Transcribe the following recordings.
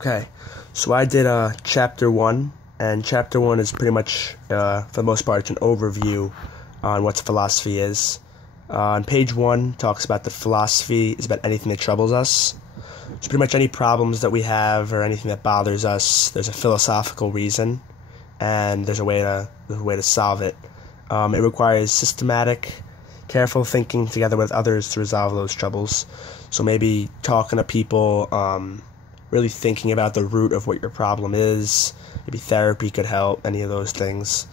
Okay, so I did chapter 1, and chapter 1 is pretty much, for the most part, it's an overview on what philosophy is. On page 1, talks about the philosophy is about anything that troubles us. So pretty much any problems that we have or anything that bothers us, there's a philosophical reason, and there's a way to solve it. It requires systematic, careful thinking together with others to resolve those troubles. So maybe talking to people, really thinking about the root of what your problem is. Maybe therapy could help, any of those things.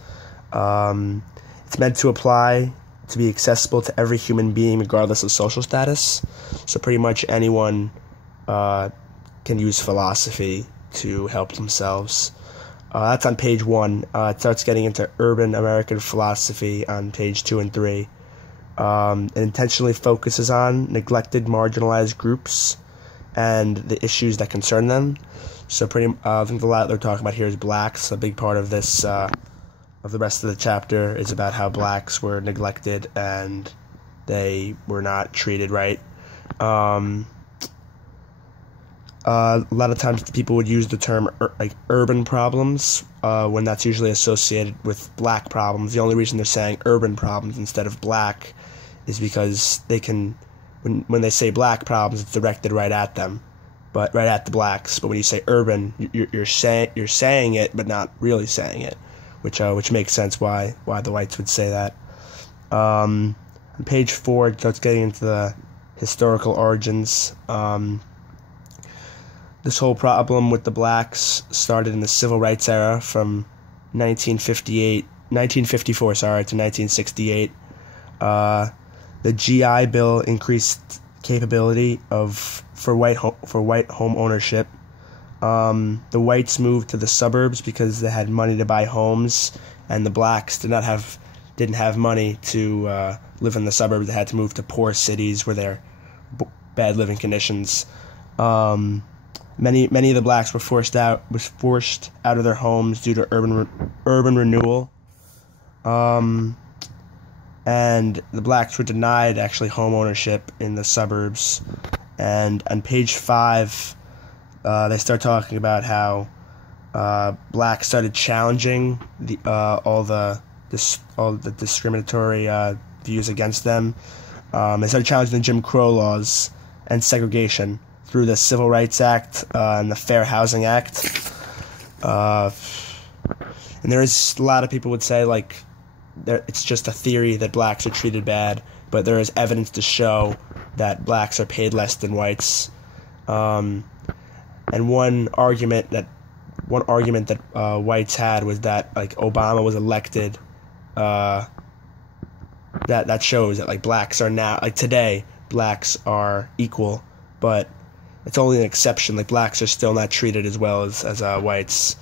It's meant to apply to be accessible to every human being regardless of social status. So pretty much anyone can use philosophy to help themselves. That's on page 1. It starts getting into urban American philosophy on page 2 and 3. It intentionally focuses on neglected, marginalized groups and the issues that concern them. So I think the lot they're talking about here is blacks. A big part of this, of the rest of the chapter, is about how blacks were neglected and they were not treated right. A lot of times people would use the term like urban problems when that's usually associated with black problems. The only reason they're saying urban problems instead of black is because they can, when they say black problems, it's directed right at them, but right at the blacks. But when you say urban, you're saying it, but not really saying it, which makes sense why the whites would say that. On page 4, it starts getting into the historical origins. This whole problem with the blacks started in the Civil Rights era from 1954 to 1968. The GI Bill increased capability for white home ownership. The whites moved to the suburbs because they had money to buy homes, and the blacks didn't have money to live in the suburbs. They had to move to poor cities where there are bad living conditions. Many of the blacks were forced out of their homes due to urban renewal, and the blacks were denied actually home ownership in the suburbs. And on page 5, they start talking about how blacks started challenging all the discriminatory views against them. They started challenging the Jim Crow laws and segregation through the Civil Rights Act and the Fair Housing Act. And there is a lot of people would say, like, it's just a theory that blacks are treated bad, but there is evidence to show that blacks are paid less than whites. And one argument that whites had was that, like, Obama was elected. That shows that, like, blacks are now, like, today blacks are equal, but it's only an exception. Like, blacks are still not treated as well as whites.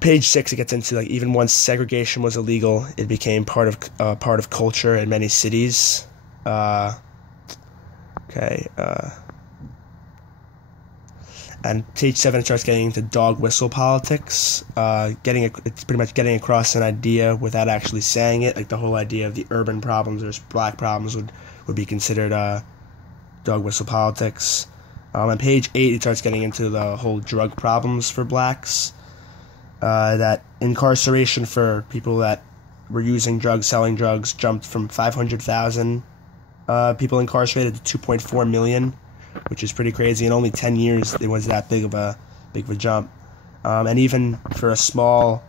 Page 6, it gets into, like, even once segregation was illegal, it became part of culture in many cities. And page 7 starts getting into dog whistle politics. It's pretty much getting across an idea without actually saying it. Like, the whole idea of the urban problems or black problems would be considered dog whistle politics. On page 8, it starts getting into the whole drug problems for blacks. That incarceration for people that were using drugs, selling drugs, jumped from 500,000 people incarcerated to 2.4 million, which is pretty crazy. In only 10 years, it was that big of a jump. And even for a small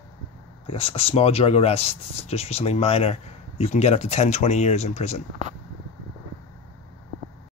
drug arrest, just for something minor, you can get up to 10, 20 years in prison.